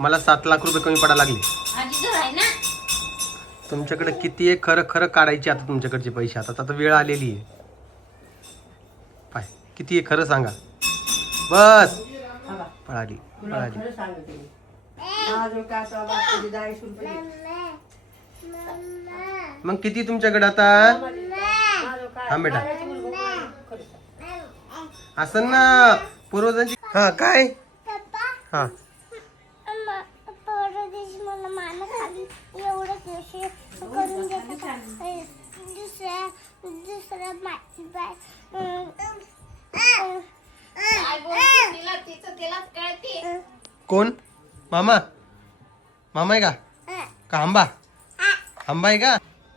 मला 7 लाख रुपये कमी पडायला लागले. तुमच्याकडे किती आहे खरं खरं काढायची आता तुमच्याकडचे पैसे. आता वेळ आलेली आहे. पाय किती आहे खरं सांगा. बस पळाली पळाली. मग किती तुमच्याकडे आता. हा बेटा असं ना पूर्वजांची. हा काय. हा कोण मामा. मामा आहे का आंबा. आंबा आहे का.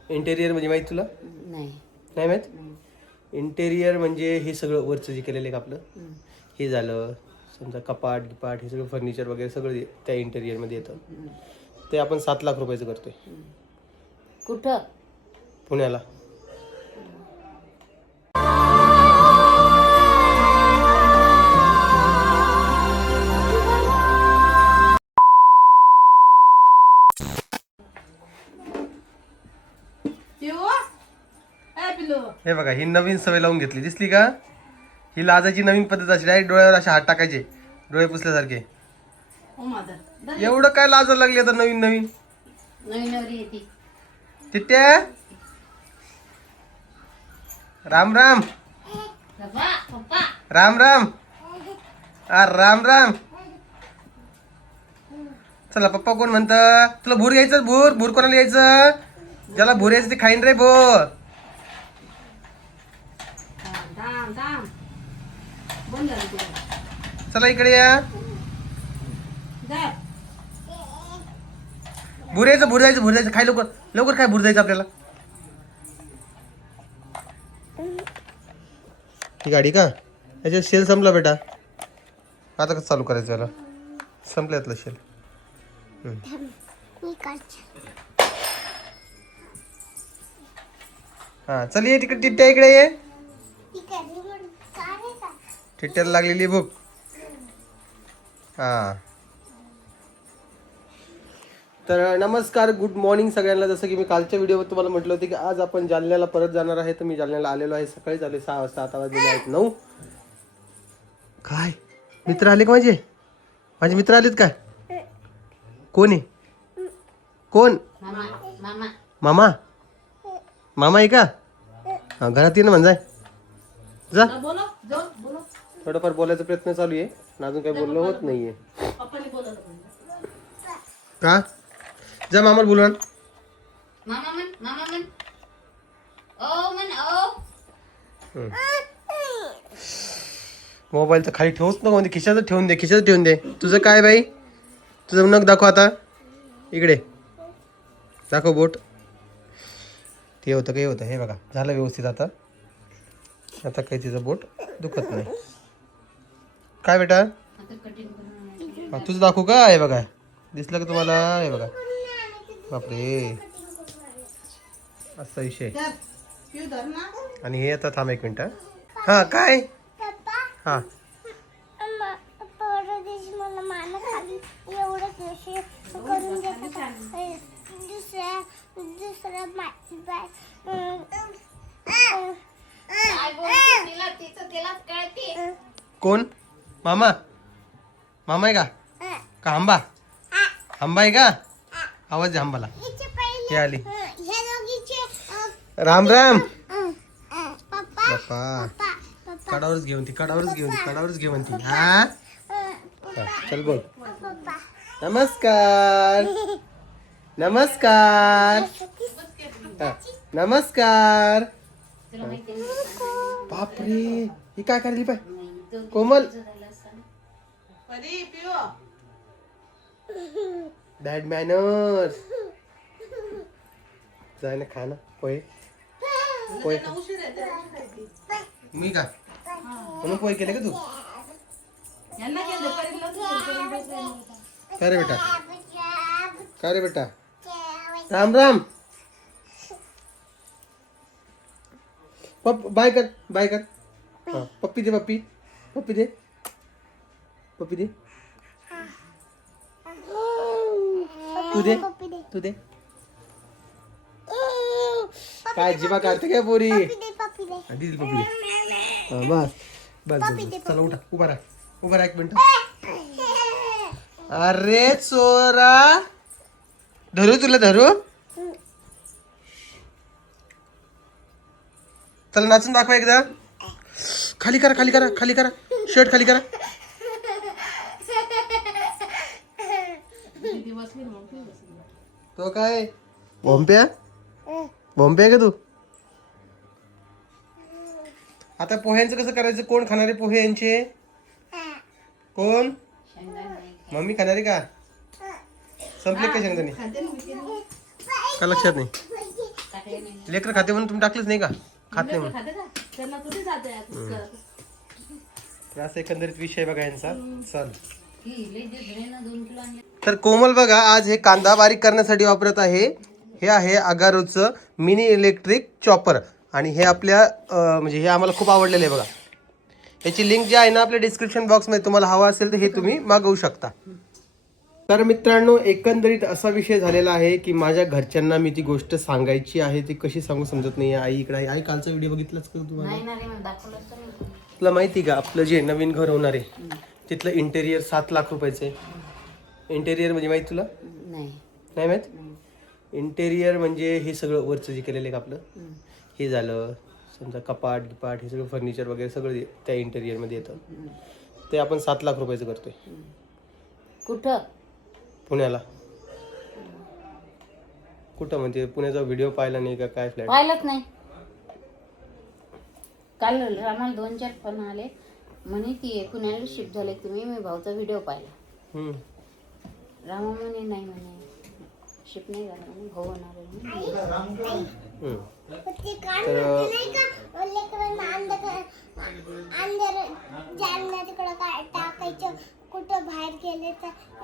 इंटेरियर म्हणजे माहित तुला. नाही माहित. इंटेरियर म्हणजे हे सगळं वरचं जे केलेलं आहे का आपलं हे झालं. समजा कपाट गिपाट हे सगळं फर्निचर वगैरे सगळं त्या इंटेरियरमध्ये येतं. ते आपण 7 लाख रुपयाचं करतोय. कुठं. पुण्याला. हे बघा ही नवीन सवय लावून घेतली दिसली का. ही लाजाची नवीन पद्धत अशी डायरेक्ट डोळ्यावर असे हात टाकायचे डोळे पुसल्यासारखे. एवढं काय लाजायला लागली आता नवीन नवीन. चिट्ट्या राम राम राम राम. राम राम. चला पप्पा कोण म्हणत. तुला भूर घ्यायचं. भूर भूर कोणाला यायचं. ज्याला भूर यायचं ते खाईन रे भो. चला इकडे या. भूर यायचं भूर जायचं भूर जायचं. खाय लवकर लवकर काय भूर जायचं आपल्याला. ही गाडी का याच्यात शेल संपला बेटा. आता कसं चालू करायचं याला. संपलं यातलं शेल. हा चल ये तिकडे. टिट्ट्या इकडे ये. टिट्ट्याला लागलेली भूक. हा तर नमस्कार गुड मॉर्निंग सगळ्यांना. जसं की मी कालच्या व्हिडिओवर तुम्हाला म्हटलं होतं की आज आपण जालन्याला परत जाणार आहे. तर मी जालन्याला आलेलो आहे. सकाळी झाले 6 वाजता. आता वाजलेले आहेत 9. काय मित्र आले का माझे. माझे मित्र आलेत काय. कोण आहे. कोण. मामा. मामा आहे का. हा घरात ये ना म्हणजे जा. थोडंफार बोलायचा प्रयत्न चालू आहे. अजून काही बोलणं होत नाहीये का. जा मामाला बोलवा. मोबाईल तर खाली ठेवूच नको म्हणजे खिशात ठेवून दे. खिशात ठेवून दे. तुझं काय बाई. तुझं नख दाखव आता. इकडे दाखव बोट. ते होतं काही होतं. हे बघा झालं व्यवस्थित आता. आता काही तिचं बोट दुखत नाही. काय बेटा तुझं दाखवू का. हे बघा दिसलं का तुम्हाला. हे बघा बापरे असा विषय. आणि हे आता थांब 1 मिनिट. हा काय. हा कोण. मामा. मामा आहे का आंबा. आंबा आहे का. आवाज आहे आंबाला. हे आली. राम राम. बाप्पा कडावरच घेऊन ती. कडावरच घेऊन ती. कडावरच घेऊन ती. हा चल बोल. नमस्कार नमस्कार. नमस्कार. बापरे ही काय करायली पाय. कोमल बॅड मॅनर्स. जाय ना खा ना पोहे. पोहे मी का म्हणून पोहे केले का तू. काय रे बेटा. काय रे बेटा. राम राम. बाय कर बाय कर. हाँ पप्पी दे. पप्पी पप्पी दे. पप्पी दे. तू दे तू दे. काय जिबा काढते काय पोरी? हा, दिली पप्पी दे. हा, बस बस बस. चला उठा, उभा राहा एक मिनिट. अरे चोरा, धरू तुला धरू. चला नाचून दाखवा एकदा. खाली करा शर्ट खाली करा. तो काय बॉम्ब्या का तू? आता पोह्यांचं कसं करायचं? कोण खाणारे पोहे यांचे? कोण? मम्मी खाणारी का? संपले का शेंगदाणे? का लक्षात नाही? लेकर खाते म्हणून तुम्ही टाकलंच नाही का? खात नाही म्हणून. तर असं एकंदरीत विषय बघा यांचा. चल, तर कोमल बघा आज हे कांदा बारीक करण्यासाठी वापरत आहे. हे आहे अगारोचं मिनी इलेक्ट्रिक चॉपर आणि हे आपल्या म्हणजे हे आम्हाला खूप आवडलेलं आहे बघा. याची लिंक जी आहे ना आपल्या डिस्क्रिप्शन बॉक्समध्ये, तुम्हाला हवा असेल तर हे तुम्ही मागवू शकता. तर मित्रांनो एकंदरीत असा विषय झालेला आहे की माझ्या घरच्यांना मी ती गोष्ट सांगायची आहे, ती कशी सांगू समजत नाही. आई इकडे आई कालचा व्हिडिओ बघितलाच का तुम्हाला? तुला माहिती का आपलं जे नवीन घर होणार आहे तिथलं इंटेरियर 7 लाख रुपयाचं आहे. इंटेरियर म्हणजे माहिती तुला? नाही माहित? इंटेरियर म्हणजे हे सगळं वरचं जे केलेलं आहे का आपलं, हे झालं समजा कपाट गिपाट हे सगळं फर्निचर वगैरे सगळं त्या इंटेरियरमध्ये येतं. ते आपण 7 लाख रुपयाचं करतोय. कुठं? पुण्याला. कुठं म्हणजे पुण्याचा व्हिडिओ पाहिला नाही का काय? फ्लॅट पाहिलंच नाही. काल आम्हाला 2-4 फोन आले म्हणे की पुण्याला शिफ्ट झाले तुम्ही. मी भाऊचा व्हिडिओ पाहिला. रामा म्हणे नाही म्हणे शिफ्ट नाही झाला म्हणे, भाऊ होणार आहे.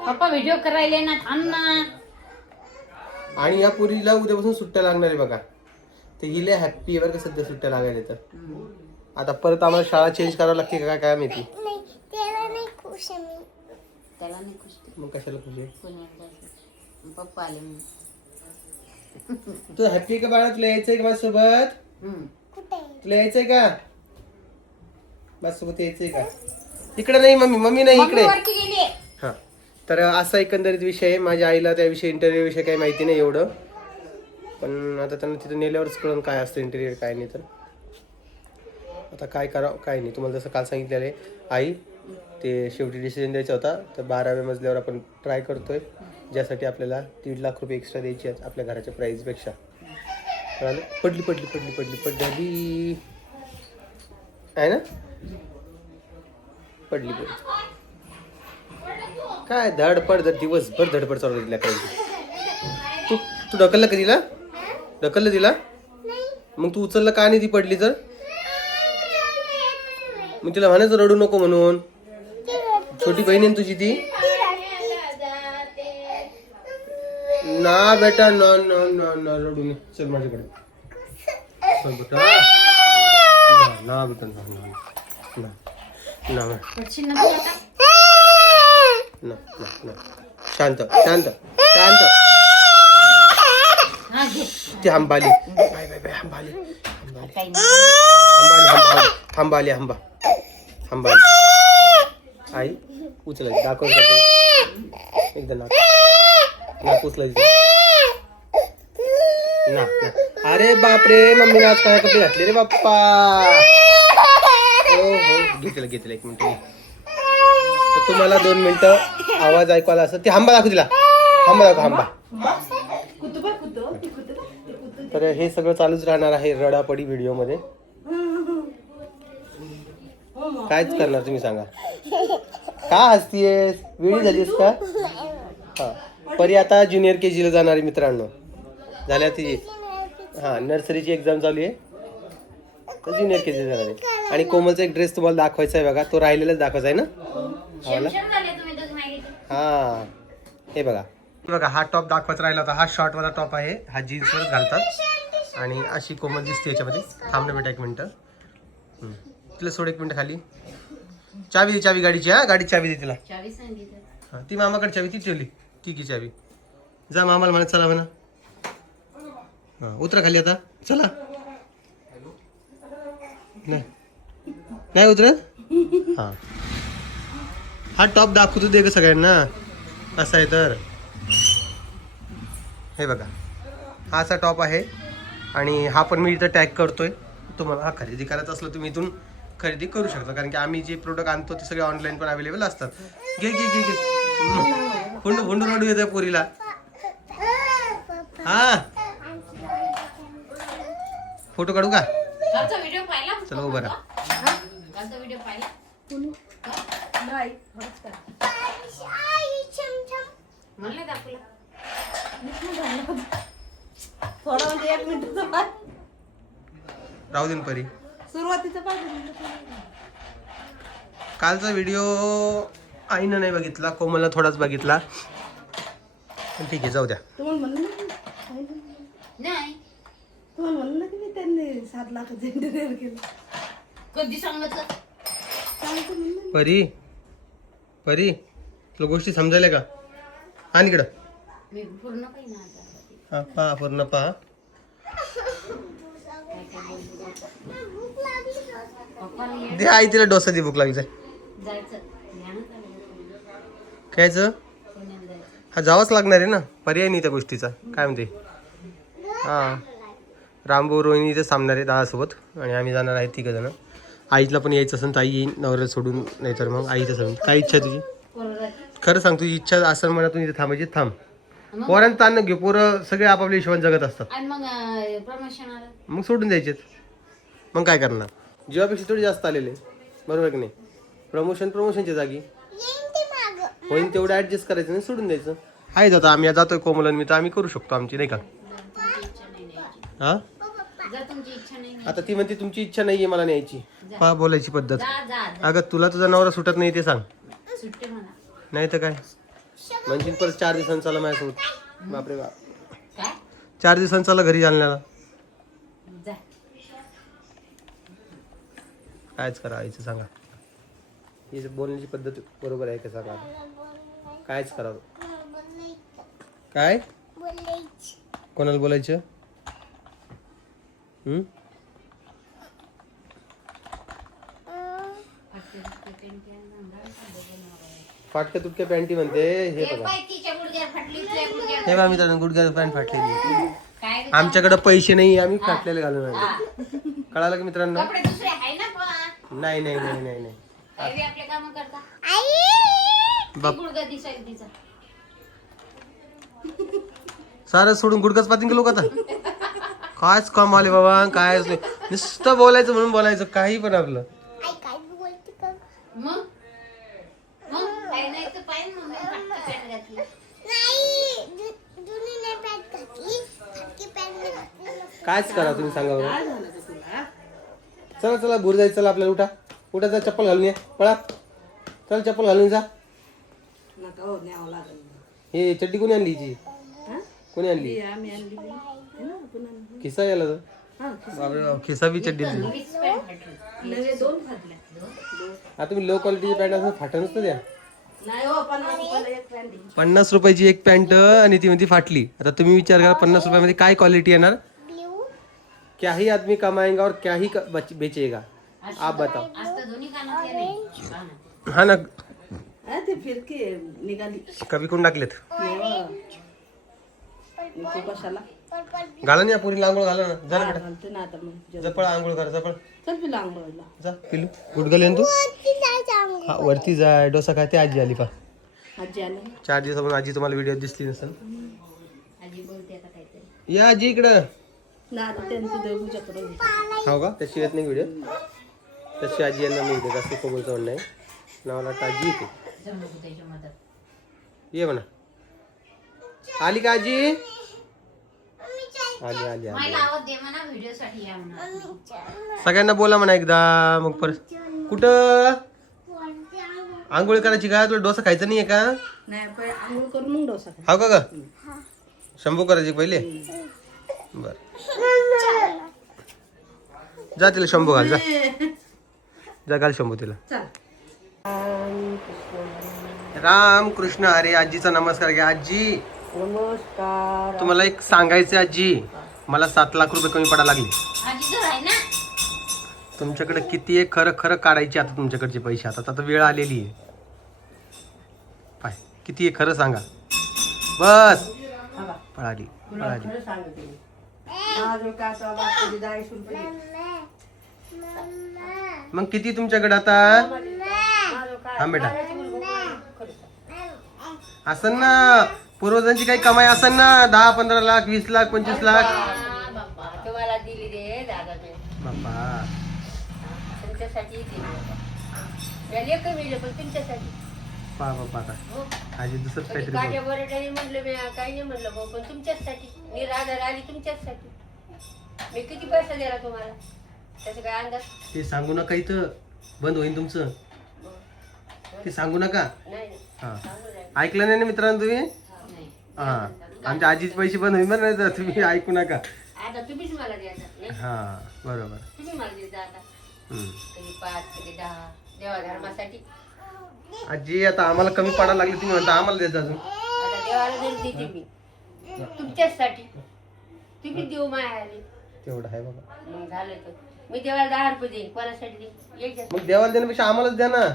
पप्पा व्हिडिओ करायले ना, थांब ना. आणि या पुरीला उद्यापासून सुट्ट्या लागणार आहे बघा. ते हिले हॅप्पी वर का सध्या सुट्ट्या लागायला तर आता परत आम्हाला शाळा चेंज करावं लागते का काय माहिती. त्याला नाही खुश. मग कशाला खुश आहे? पप्पा आले. तू हॅप्पी का बाळा? तुला यायचंय का माझ्यासोबत? तुला यायचंय का माझ्यासोबत? यायचंय का? इकडे नाही मम्मी नाही इकडे. हा, तर असा एकंदरीत विषय आहे. माझ्या आईला त्याविषयी इंटेरियर विषयी काही माहिती नाही एवढं, पण आता त्यांना तिथं नेल्यावरच कळून काय असतं इंटेरियर काय नाही. तर आता काय करावं काय नाही. तुम्हाला जसं काल सांगितलेलं आहे आई, ते शेवटी डिसिजन द्यायचा होता. तर 12व्या मजल्यावर आपण ट्राय करतोय, ज्यासाठी आपल्याला 1.5 लाख रुपये एक्स्ट्रा द्यायचे आहेत आपल्या घराच्या प्राईजपेक्षा. कळालं? पडली आहे ना? पडली काय धडपड दिवसभर धडपड चालू दिला काय? तू ढकललं का तिला? ढकललं तिला? मग तू उचललं का नाही? ती पडली तर मग तिला म्हणायचं रडू नको म्हणून. छोटी बहीण आहे तुझी ती ना बेटा. ना रडू नये. चल माझ्याकडे. चल बेटा. ना बेटा ना. शांत. ती आंबाली. आंबाली आई उचलायची दाखव एकदा नाक उचलायची ना. अरे बापरे मम्मीने आज काय कपडे घातले रे बाप्पा. हो घेतलं 1 मिनिट. तर तुम्हाला 2 मिनिटं आवाज ऐकवायला असं ते आंबा दाखव तिला. आंबा. तर हे सगळं चालूच राहणार आहे रडापडी व्हिडिओमध्ये. कायच करणार तुम्ही सांगा. का हसतीयेस? वेळी झालीस का? हा, परी आता ज्युनियर KG ला जाणार आहे मित्रांनो. झाल्या तिची नर्सरीची एक्झाम चालू आहे, तर ज्युनियर KG ला जाणार आहे. आणि कोमलचा एक ड्रेस तुम्हाला दाखवायचा आहे बघा. तो राहिलेलाच दाखवायचा आहे ना. हा हे बघा हा टॉप दाखवायचा राहिला होता. हा शॉर्ट वाला टॉप आहे. हा जीन्सवरच घालतात. आणि अशी कोमल दिसते याच्यामध्ये. थांब ना बेटा 1 मिनिट. तिला सोड 1 मिनिट खाली. चावी गाडीची. गाडीची चावी दे तिला. ती मामाकडे चावी ती ठेवली. ती की चावी जा मामाला म्हणा चला म्हणा. हा उतरा खाली आता चला. नाही नाही उतरत. हा हा टॉप दाखवतो दे ग सगळ्यांना कसा आहे तर. हे बघा हा असा टॉप आहे आणि हा पण मी इथं टॅग करतोय. तुम्हाला हा खरेदी करायचा असलं तुम्ही इथून खरेदी करू शकता कारण की आम्ही जे प्रोडक्ट आणतो ते सगळे ऑनलाईन पण अवेलेबल असतात. घे घे घे घे. हुंडू रडू येते पोरीला. हा फोटो काढू का. कालचा व्हिडिओ पाहिला चला उभा राहा. कालचा व्हिडिओ पाहिला मला नाही दाखवला. थोडा म्हणजे 1 मिनिटाचा पाय राहू दे ना परी. सुरुवातीचा पाय. कालचा व्हिडिओ आईनं नाही बघितला, कोमलनं थोडाच बघितला. पण ठीक आहे जाऊ द्या. तुम्हाला म्हणलं नाही तुम्हाला म्हणलं ना की मी त्यांनी 7 लाखाचं इंटेरियर केलं. कधी सांगितलं. सांगतो म्हणलं. परी परी तुला गोष्टी समजायला का. आणि इकडं मी पूर्ण काही नाही आता. हा पहा पूर्ण पहा. पप्पाला ये- दे आई तिला डोसा दे भूक लागली जाय. जायचं ध्यानात आलं. कायचं पुण्याला जायचं. हा जावंच लागणार आहे ना पर्याय नाही त्या गोष्टीचा. काय म्हणते हां रामभाऊ रोहिणी इथे थांबणार आहे दादासोबत आणि आम्ही जाणार आहे 3 जण. आईला पण यायचं असेल तर आई येईन नवऱ्याला सोडून नाही तर मग आईचं सोडून. काय इच्छा आहे तुझी पोरं खरं सांग तुझी इच्छा असेल मनातून इथे थांबायची थांब. मग पोरांना ताण घेऊ पोरं सगळे आपापल्या हिशोबाने जगत असतात. आणि मग प्रमोशन आलं. मग सोडून द्यायचेत. मग काय करणार जीवापेक्षा थोडी जास्त आलेले बरोबर की नाही. प्रमोशनच्या जागी होईन तेवढं ॲडजस्ट करायचं नाही सोडून द्यायचं. आहे जातो आम्ही जातोय कोमलन मी तर आम्ही करू शकतो आमची नाही का. तुमची इच्छा नाही न्यायची. हां जर तुमची इच्छा नाही न्यायची. आता ती म्हणते तुमची इच्छा नाहीये मला न्यायची. पहा बोलायची पद्धत. जा जा जा. अगं तुला तुझा नवरा सुटत नाही ते सांग. सुट्टे म्हणा. नाही तर काय म्हणजे परत 4 दिवसांचा चाला माझ्यासोबत. बापरे बाप काय 4 दिवसांचा चाला घरी जालन्याला. जा. कायच करा आईचं सांगा. ही बोलण्याची पद्धत बरोबर आहे का सांगा. कायच करावं. काय कोणाला बोलायचं. फाटक्या तुटक्या पॅन्टी म्हणते. हे ए, बघा बाई, तिच्या गुडघ्यावर फाटली, तुझ्या गुडघ्यावर हे बघा मित्रांनो गुडघ्यावर पॅन्ट फाटलेली. काय रे? आमच्याकडे पैसे नाही आम्ही फाटलेले घालून आलो. हा. कळालं का मित्रांनो. कपडे दुसरे आहे ना पण. नाही नाही नाही नाही नाही काही बी आपले काम करता. बाप गुडघा दिसायला तिचा. सारं सोडून गुडघाच पातीन का लोक आता. कायच काम आले बाबा कायच नाही नुसतं बोलायचं म्हणून बोलायचं काही पण आपलं. मग मग काही नाही तर पाहिजे मग मी फाटकी पॅन्ट घातली. कायच करा तुम्ही सांगा बरं. काय झालं का तुला? चला चला भूर जायचं चला आपल्याला. उठा उठा जा चप्पल घालून ये पळा. चल चप्पल घालून जा. नका हो न्यावं लागेल. हे चड्डी कोणी आणली हिची हा? कोणी आणली. ती आम्ही आणली होती. है ना पुन्हा. खिसा याला तर. हा बापरे बाप, खिसा बी चड्डी दिली. मीच पॅन्ट फाटली. नवे 2 फाटल्या. आता तुम्ही लो क्वालिटीची पॅन्ट असं फाटा नसतं द्या. नाही हो 50 रुपयाला 1 पॅन्ट आहे. 50 रुपयाची एक पॅन्ट आणि ती म्हणती फाटली. आता तुम्ही विचार करा 50 रुपयामध्ये काय क्वालिटी येणार. क्या ही आदमी कमाएगा और क्या ही बेचेगा आप बताओ. आज तर दोन्ही कानातले नाही. कानात. हा ना हा ते फिरकी आहे, निघाली. कवी कोण टाकलेत. नाही हो. नको कशाला. घाला ना या पोरीला आंघोळ घाला ना. जा ना बेटा घालते ना आता मग. जपळ आंघोळ कर जपळ. चल पिला आंघोळीला. जा पिलू गुडगल तू. हा वरती जाय डोसा खाते. आजी आली पा. आजी आली. 4 दिवसापासून आजी तुम्हाला व्हिडिओ दिसली नसेल. आजी बोलते आता काहीतरी. या आजी इकडं. ना आता त्यांचं देवपूजाकडे हो का तशी येत नाही व्हिडिओ. तशी आजी यांना मिळते असं कोमलचं म्हणणं आहे. नावाला आजी येते. जमलं तू त्याच्या मदत. ये म्हणा. आली का आजी. आली आली आली. मला आवाज दे म्हणा व्हिडिओ साठी या म्हणा. सगळ्यांना बोला म्हणा एकदा मग परत. कुठं आंघोळ करायची का तुला डोसा खायचा नाहीये का. नाही पण आंघोळ करून मग डोसा खा. हा का शंभू करायची पहिले. बर जा तिला शंभू घाल जा. जा घाल शंभू तिला. चल. राम कृष्ण हरे. आजीचा नमस्कार घ्या. आजी नमस्कार. तुम्हाला एक सांगायचं आजी, मला 7 लाख रुपये कमी पडायला लागले. आजी जर आहे ना तुमच्याकडे किती आहे खरं खरं काढायचे आता तुमच्याकडचे पैसे. आता वेळ आलेली आहे. पाय किती आहे खरं सांगा. बस हा बा, पळाली तुला पळाली. खरं सांगते मी. माझं काय आता बापू 40 रुपये दे. मग किती तुमच्याकडे आता. माझं काय थांब बेटा. खरं सांग. असन ना पूर्वजांची काही कमाई असन ना 10-15 लाख 20 लाख 25 लाख. बाप्पा तुम्हाला दिली रे दादा ते बापा तुमच्यासाठी दिली बाबा लेकर मिळले पण तुमच्यासाठी पा बापा आता हो आजी दुसरं कधी काहीतरी काट्या बोल. बरटाने म्हटलं मी काही नाही म्हटलं भाऊ पण तुमच्याचसाठी मी राधाला आली तुमच्याचसाठी मी किती पैसा दिला तुम्हाला त्याचा काय अंदाज ते सांगू नका इथं बंद होईल तुमचं. ते सांगू नका. नाही नाही हा सांगू नाही. ऐकलं नाही ना मित्रांनो तुम्ही. नाही हा आमच्या आजीचे पैसे बंद होईल बरं नाही तर तुम्ही ऐकू नका. आता तुम्हीच मला द्यायचा नाही हा बरोबर. तुम्ही मला द्यायचा आता हम्म. कधी 5 कधी 10 देवा धर्मासाठी आजी आता आम्हाला कमी पडायला लागले तुम्ही म्हणता आम्हाला देत अजून. आता देवाला जरी देते मी तुमच्याचसाठी तुम्ही देऊ माया आली तेवढं आहे बाबा. मग झालं तर मी देवाला 10 रुपये देईन कोणासाठी देईन एक जास्त मग देवाला देण्यापेक्षा आम्हालाच द्या ना.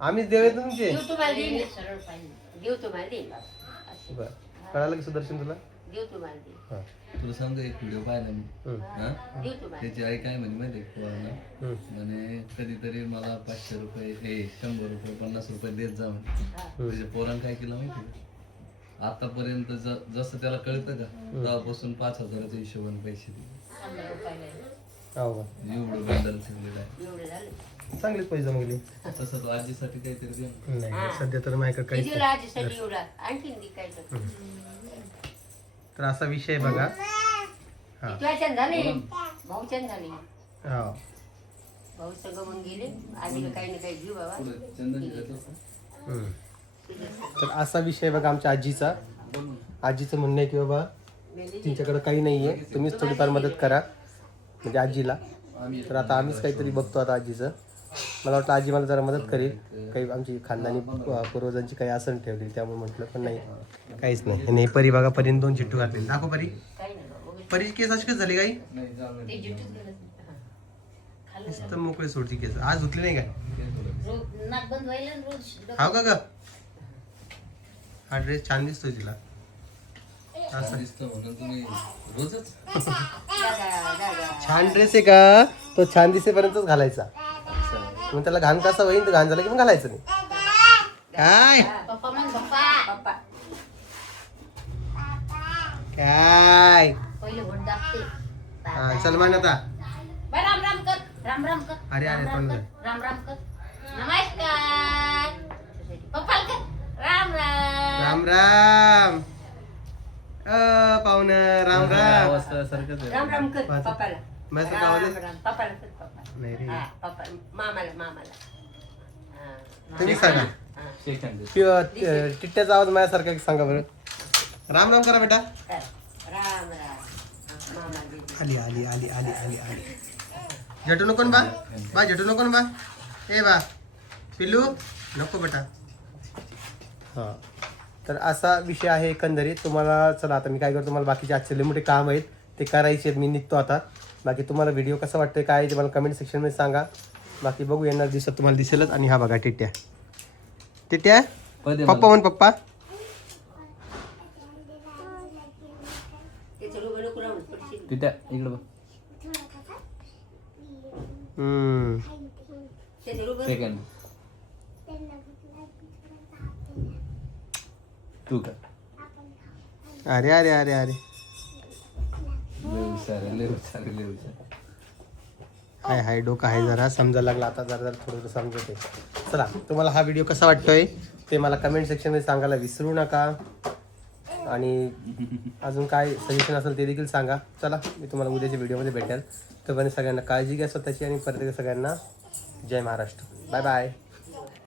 आम्हीच देव येतो तुमचे. देव तुम्हाला देईन सरळ पाहिजे देव तुम्हाला देईन बाबा असे बरं कळालं की सुदर्शन तुला. देव तुम्हाला देईन हा. तुला सांगतो एक व्हिडिओ पाहिला मी. हम्म. हा? देव तुम्हाला त्याची आई काय म्हणे माहिती आहे का पोरांना? हम्म. म्हणे कधीतरी मला 500 रुपये 100 रुपये 50 रुपये देत जा म्हणे. हा. त्याच्या पोरानं काय केलं माहिती आहे का? आतापर्यंत जसं त्याला कळतं का तेव्हापासून 5,000च्या हिशोबाने पैसे दिले. 100 रुपयाला हो का. एवढं बंडल ठेवलेलं आहे. एवढे झाले चांगलेच पैसे जमले. तसं तो आजीसाठी काहीतरी दे ना. नाही सध्या तर माझ्याकडे काहीच किती नाही. आजीसाठी एवढा आणखीन दी काय तर तर असा विषय आहे बघा. हा तुझ्याच्यान झाले भाऊच्यान झाले हो. भाऊ सगळं मग गेले आजीला काही ना काही घेऊ बाबा पुढे चंदन घेतो का? हम्म. तर असा विषय आहे बघा आमच्या आजीचा. आजीचं म्हणणं आहे की बाबा तुमच्याकडे काही नाही आहे तुम्हीच थोडीफार मदत करा म्हणजे आजीला. तर आता आम्हीच काहीतरी बघतो आता आजीचं. मला वाटलं आजी मला जरा मदत करेल. काही आमची खानदानी पूर्वजांची काही आसन ठेवली त्यामुळे म्हटलं पण नाही काहीच नाही. नाही परी बघा परीने 2 चिट्टू घातले. दाखव परी. काही नाही बाबा परीची केस अशी झाली काही नाही जाऊ दे. ते जिटूच गेलं खाली नुसतं मोकळे सोडची केस. आज धुतली नाही काय. रोज नाक बंद व्हायला आणि रोज हाव का ग. हा ड्रेस छान दिसतोय तिला. असं दिसतं म्हणून तुम्ही रोजच दादा दादा छान ड्रेस आहे का तो छान दिसेपर्यंतच घालायचा. मग त्याला घाण कसा होईल तर घाण झाला की मग घालायचं नाही. काय पप्पा मग पप्पा पप्पा काय पहिले भोट दाबते हा सलमान आता. बाय राम राम कर राम राम कर अरे, अरे, राम राम पण कर राम राम कर नमस्कार पप्पा कर राम राम राम राम पाहुण राम राम. अवस्था सारखंच आहे. राम राम कर वाचा. पप्पाला माझं राम गावाला- राम पप्पाला कर पप्पा नाही रे हा पप्पा मामाला मामाला हा. तुम्ही सांगा. हा. शेक हँड दे. टिट्ट्याचा आवाज माझ्यासारखा की सांगा बरं. राम राम करा बेटा. कर. राम राम हा, मामाला दे. आली आली आली आली आली आली. झटू नको ना बा झटू नको ना बा. ए बा पिल्लू नको बेटा. हां तर असा विषय आहे एकंदरीत. तुम्हाला चला आता मी काय करतो मला बाकीचे आजचे लय मोठे काम आहेत ते करायचे आहेत. मी निघतो आता. बाकी तुम्हाला व्हिडिओ कसा वाटतोय काय आहे ते मला कमेंट सेक्शनमध्ये सांगा. बाकी बघू येणार दिवसात तुम्हाला दिसेलच. आणि हा बघा टिट्ट्या टिट्ट्या पदे पप्पा म्हण पप्पा. त्याचं डोकं नको लावून पडशील. तिथे इकडे बघ. त्याचं डोकं सेकंड तू का अरे अरे अरे अरे लय हुशार आहे, लय हुशार आहे, लय हुशार. हाय हाय डोकं आहे जरा समजायला लागला आता जरा जरा थोडं समजते. चला तुम्हाला हा व्हिडिओ कसा वाटतोय ते मला कमेंट सेक्शनमध्ये सांगायला विसरू नका. आणि अजून काय सजेशन असेल ते देखील सांगा. चला मी तुम्हाला उद्याच्या व्हिडिओमध्ये भेटेल. तोपर्यंत सगळ्यांना काळजी घ्या स्वतःची आणि परत एकदा सगळ्यांना जय महाराष्ट्र. Bye bye.